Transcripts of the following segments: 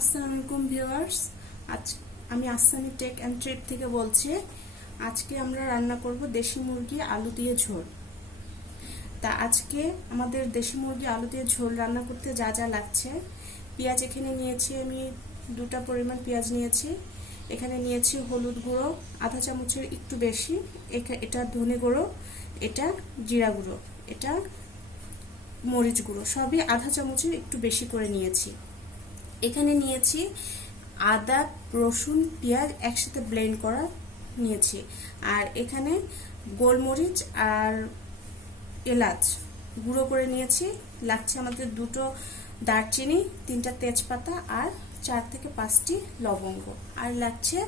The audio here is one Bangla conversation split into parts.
আসসালামু আলাইকুম ভিউয়ার্স। আজ আমি assamitech&trip থেকে বলছি। আজকে আমরা রান্না করব দেশি মুরগি আলু দিয়ে ঝোল। তা আজকে আমাদের দেশি মুরগি আলু দিয়ে ঝোল রান্না করতে যা যা লাগছে, পেঁয়াজ এখানে নিয়েছি আমি 2টা পরিমাণ পেঁয়াজ নিয়েছি। এখানে নিয়েছি হলুদ গুঁড়ো আধা চামচের একটু বেশি, এটা ধনে গুঁড়ো, এটা জিরা গুঁড়ো, এটা মরিচ গুঁড়ো, সবই আধা চামচের একটু বেশি করে নিয়েছি। এখানে নিয়েছি আদা রসুন পেঁয়াজ একসাথে ব্লেন্ড করা নিয়েছি, আর এখানে গোলমরিচ আর এলাচ গুঁড়ো করে নিয়েছি। লাগছে আমাদের 2টো দারচিনি, 3টা তেজপাতা আর 4 থেকে 5টি লবঙ্গ, আর লাগছে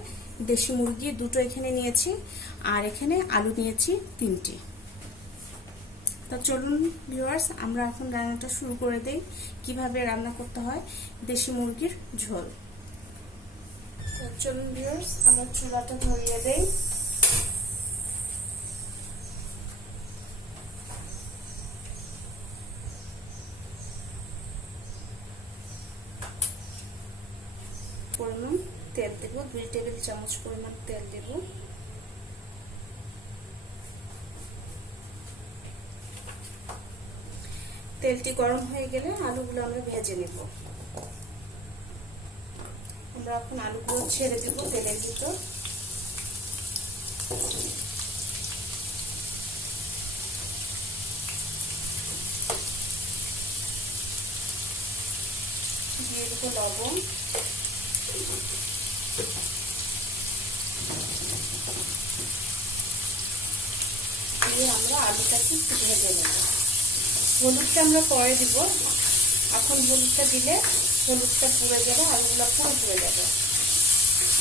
দেশি মুরগি 2টো এখানে নিয়েছি, আর এখানে আলু নিয়েছি 3টি। তো চলুন ভিউয়ার্স, আমরা এখন রান্নাটা শুরু করে দেই। কিভাবে রান্না করতে হয় দেশি মুরগির ঝোল। তো চলুন ভিউয়ার্স, আমরা চুলাটা ধরিয়ে দেই। পরিমাণ তেল দেব, 2 টেবিল চামচ পরিমাণ তেল দেব। তেলটি গরম হয়ে গেলে আলুগুলো আমরা ভেজে নেব। আমরা এখন আলুগুলো ছেড়ে দেব তেলের ভিতর। দিয়ে দেবো লবণ, দিয়ে আমরা আলুটাকে একটু ভেজে নেব। হলুদটা আমরা পরে দিব, এখন হলুদটা দিলে হলুদটা পুড়ে যাবে, আলুগুলো পুরো পুড়ে যাবে।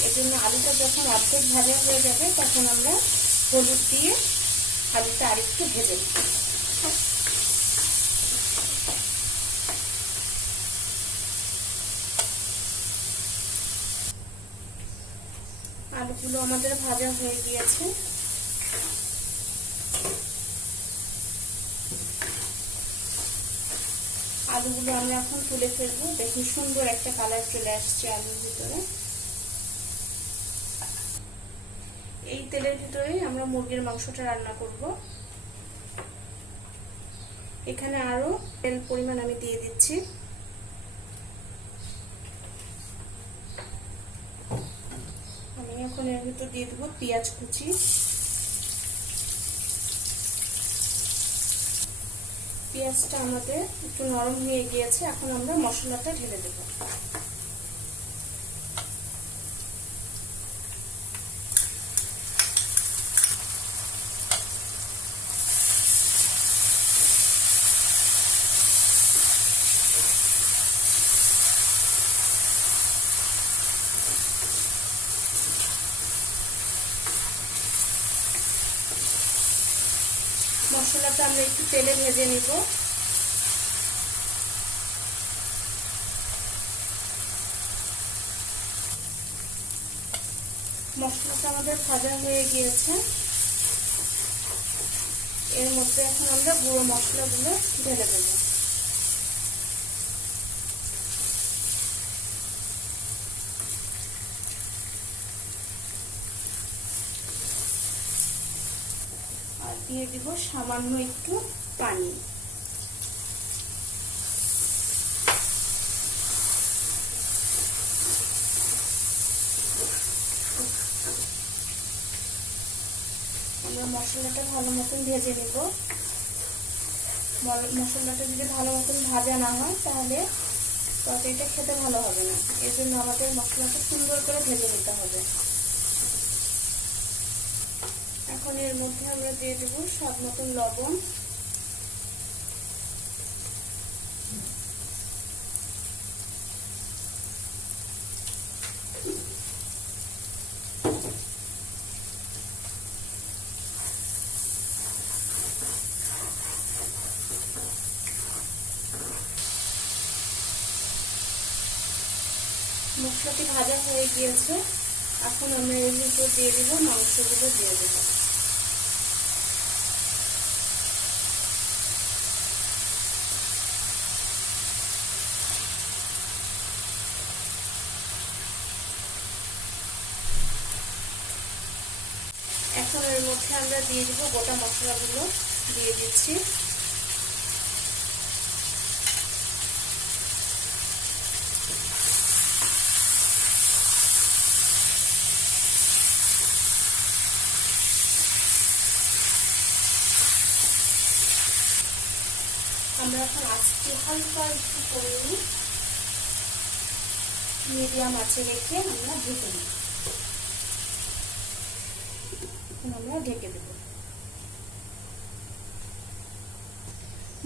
এই জন্য আলুটা যখন অর্ধেক ভাজা হয়ে যাবে তখন আমরা হলুদ দিয়ে আলুটা আরেকটু ভেজে নেব। আলুগুলো আমাদের ভাজা হয়ে গিয়েছে। আলুগুলো আমরা এখন তুলে ফেলবো। দেখুন সুন্দর একটা কালার চলে আসছে আলুর ভিতরে। এই তেলের ভিতরে আমরা মুরগির মাংসটা রান্না করব। এখানে আরো তেল পরিমাণ আমি দিয়ে দিচ্ছি। আমি এখন এর ভিতর দিয়ে দেবো পেঁয়াজ কুচি। পেঁয়াজটা আমাদের একটু নরম হয়ে গিয়েছে, এখন আমরা মশলাটা ঢেলে দেব। মশলাটা আমরা একটু তেলে ভেজে নিব। মশলাটা আমাদের ভাজা হয়ে গিয়েছে। এর মধ্যে এখন আমরা গুঁড়ো মশলাগুলো ঢেলে দেব। আর দিয়ে দিব সামান্য একটু পানি। আমরা মশলাটা ভালো মতন ভেজে নিব। মশলাটা যদি ভালো মতন ভাজা না হয় তাহলে তরকারিটা খেতে ভালো হবে না। এর জন্য আমাদের মশলাটা সুন্দর করে ভেজে নিতে হবে। এখন এর মধ্যে আমরা দিয়ে দেব স্বাদ মতন লবণ, মশলাটি ভাজা হয়ে গিয়েছে। এখন আমরা এর ভিতর দিয়ে দেব মাংসগুলো দিয়ে দেব। মধ্যে আমরা দিয়ে দেবো গোটা মশলাগুলো দিয়ে দিচ্ছি। আমরা এখন আজকে হালকা একটু করে মিডিয়াম আঁচে রেখে আমরা ঢেকে দিই। আমরা ঢেকে দেব।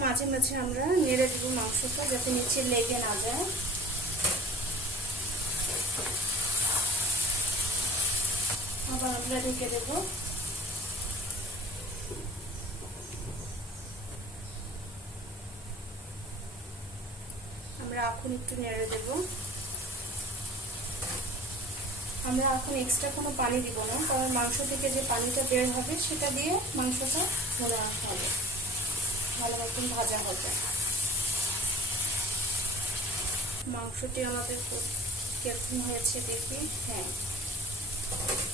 মাঝে মাঝে আমরা নেড়ে দেবো মাংসটা যাতে নিচে লেগে না যায়। আবার আমরা ঢেকে দেব। আমরা এখন একটু নেড়ে দেব। আমরা এখন এক্সট্রা কোনো পানি দিব না, কারণ মাংস থেকে যে পানিটা বের হবে সেটা দিয়ে মাংসটা ধরে রাখতে হবে, ভালো মতন ভাজা হবে। মাংসটি আমাদের কেমন হয়েছে দেখি। হ্যাঁ,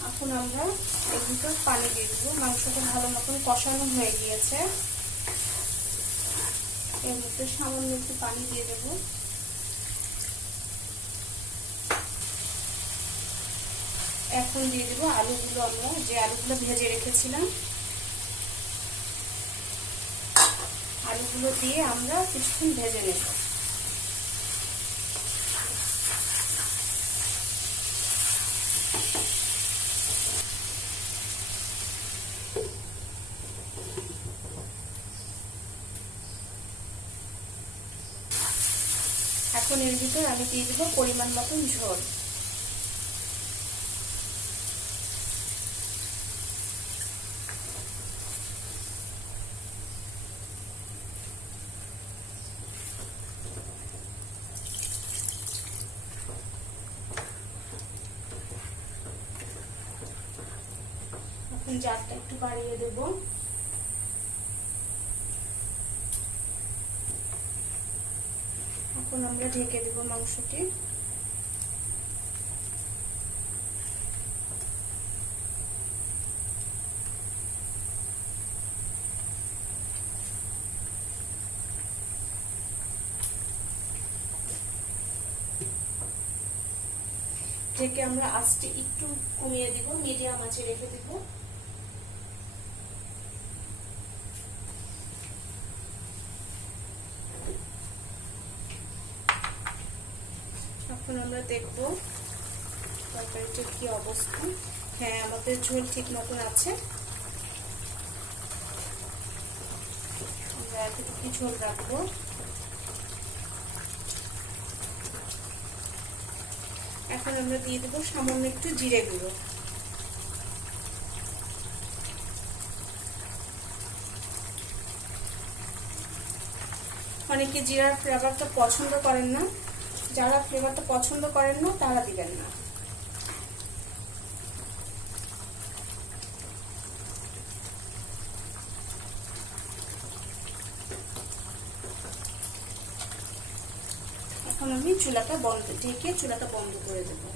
এখন আমরা এর ভিতর পানি দিয়ে দেবো। মাংসটা ভালো মতন কষানো হয়ে গিয়েছে, এর মধ্যে সামান্য একটু পানি দিয়ে দেবো। এখন দিয়ে দেবো আলুগুলো, আমরা যে আলুগুলো ভেজে রেখেছিলাম আলুগুলো দিয়ে আমরা কিছুক্ষণ ভেজে নেব। এখন এর ভিতর আমি দিয়ে দেবো পরিমাণ মতন ঝোল। এখন জারটা একটু বাড়িয়ে দেব। এখন আমরা ঢেকে দেব মাংসটি। ঢেকে আমরা আঁচটি একটু কমিয়ে দিব, মিডিয়াম আঁচে রেখে দেব। এখন আমরা দেখব তরকারিটার কি অবস্থা। হ্যাঁ, আমাদের ঝোল ঠিক মতন আছে। আমরা এতটুকু ঝোল রাখবো। এখন আমরা দিয়ে দেবো সামান্য একটু জিরে গুঁড়ো। অনেকে জিরার ফ্লেভারটা পছন্দ করেন না, যারা ফ্লেভারটা পছন্দ করেন না তারা দিবেন না। এখন আমি চুলাটা ঢেকে চুলাটা বন্ধ করে দেবো।